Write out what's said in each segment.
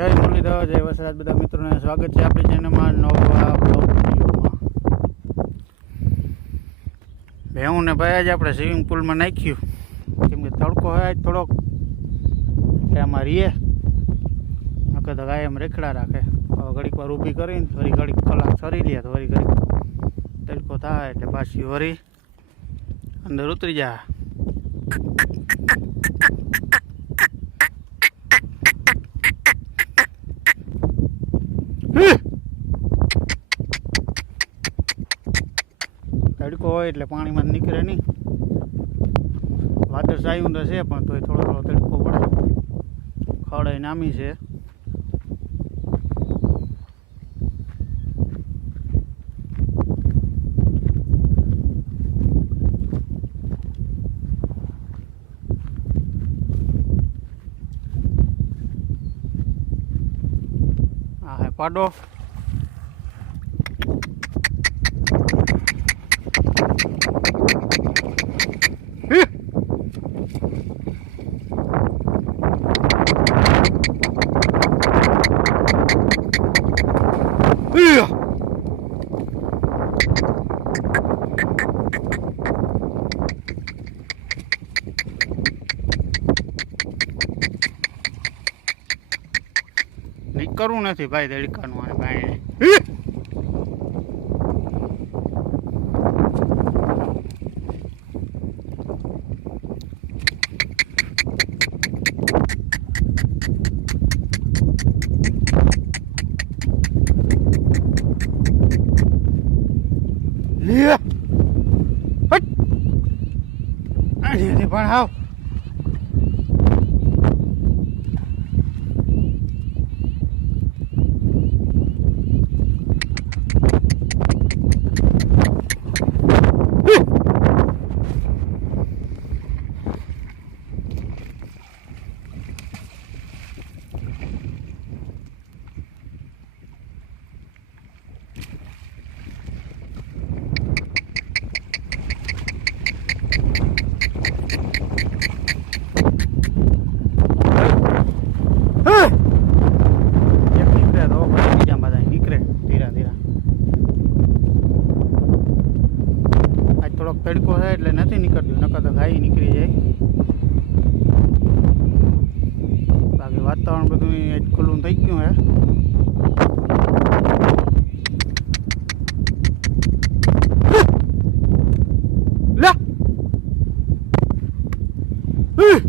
જય મુરલીધર, જય વસરાજ. બધા મિત્રોને સ્વાગત છે આપણી ચેનલમાં નવા બ્લોગ ભેહું ને ભાઈ આજે આપણે સ્વિમિંગ પુલમાં નાખ્યું. કેમ કે તડકો હોય થોડોક. એટલે આમાં રીએ. નકર તો ગાય એમ રેખડા રાખે. હવે ઘડીક વાર ઊભી કરીને વળી ઘડીક કલાક સરી લે તો વળી ઘડીક તડકો થાય એટલે પાછી વળી અંદર ઉતરી જાય તડકો હોય એટલે પાણીમાં નીકળે નહીં. વાદળ સાયું તો છે, પણ તોય થોડો થોડો તડકો પડે. ખડે નામી છે. પાડો. નીકળવું નથી ભાઈ દેડકાનું અને ભાઈ પણ હાવ એક નીકળે તો પછી બીજા બધા નીકળે ધીરા ધીરા આજ થોડોક તડકો છે એટલે નથી નીકળતું નકર તો ગાય નીકળી જાય. બાકી વાતાવરણ બધું ખુલ્લું થઈ ગયું હે લે ઉહ!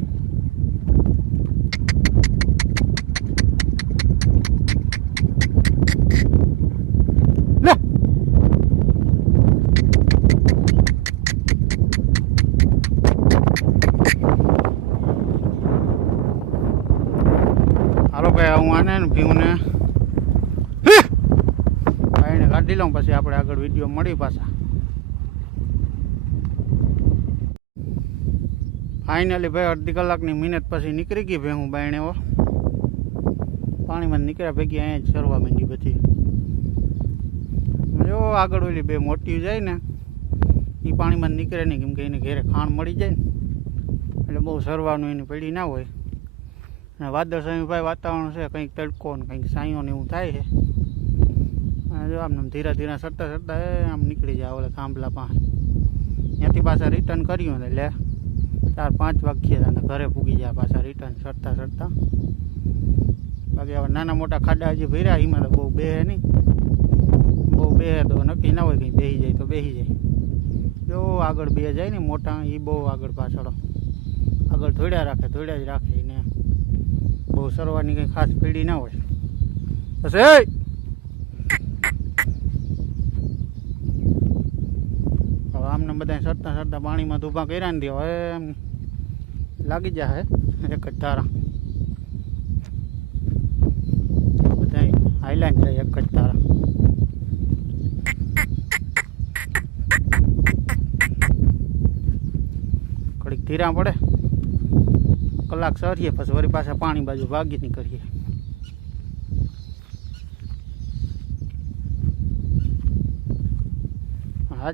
લે હાલો ભાઈ હું આને ને પીવું ભાઈને કાઢી લઉં પછી આપણે આગળ વીડિયો મળી પાછા. ફાઇનલી ભાઈ અડધી કલાકની મહેનત પછી નીકળી ગઈ ભાઈ હું બાયણે પાણીમાં નીકળ્યા ભેગી અહીંયા જ સરવા માંડી બધી. જો આગળ ઓલી બે મોટી જાય ને એ પાણીમાં નીકળે નહીં કેમ કે એને ઘેરે ખાણ મળી જાય ને. એટલે બહુ સરવાનું એની પડી ના હોય. અને વાદળ સાયું ભાઈ વાતાવરણ છે, કંઈક તડકો ને કંઈક સાયો ને એવું થાય છે. અને જો આમ ધીરે ધીરે સરતા સરતા એ આમ નીકળી જાય ઓલે થાંભલા પાસે. ત્યાંથી પાછા રિટર્ન કર્યું એટલે ચાર પાંચ વાગ્યે અને ઘરે પૂગી જાય પાછા રિટર્ન સરતા સરતા. બાકી હવે નાના મોટા ખાડા હજી ભર્યા, એમાં તો બહુ બે નહીં. બહુ બે તો નક્કી ના હોય કંઈ બેસી જાય તો બેસી જાય. જો આગળ બે જાય ને મોટા એ બહુ આગળ પાછળ. આગળ ધોડ્યા રાખે ધોડ્યા જ રાખે એને. બહુ સરવાની કંઈ ખાસ પીડી ના હોય. બસ એ હવે આમને બધા સરતા સરતા પાણીમાં ધૂપા કર્યા ને હવે એમ લાગી જાય એક જ તારા બધા હાઈલાઈન જાય એક જ તારા ઘડીક ધીરા પડે. કલાક સરીએ પછી વળી પાછા પાણી બાજુ ભાગી નીકળીએ.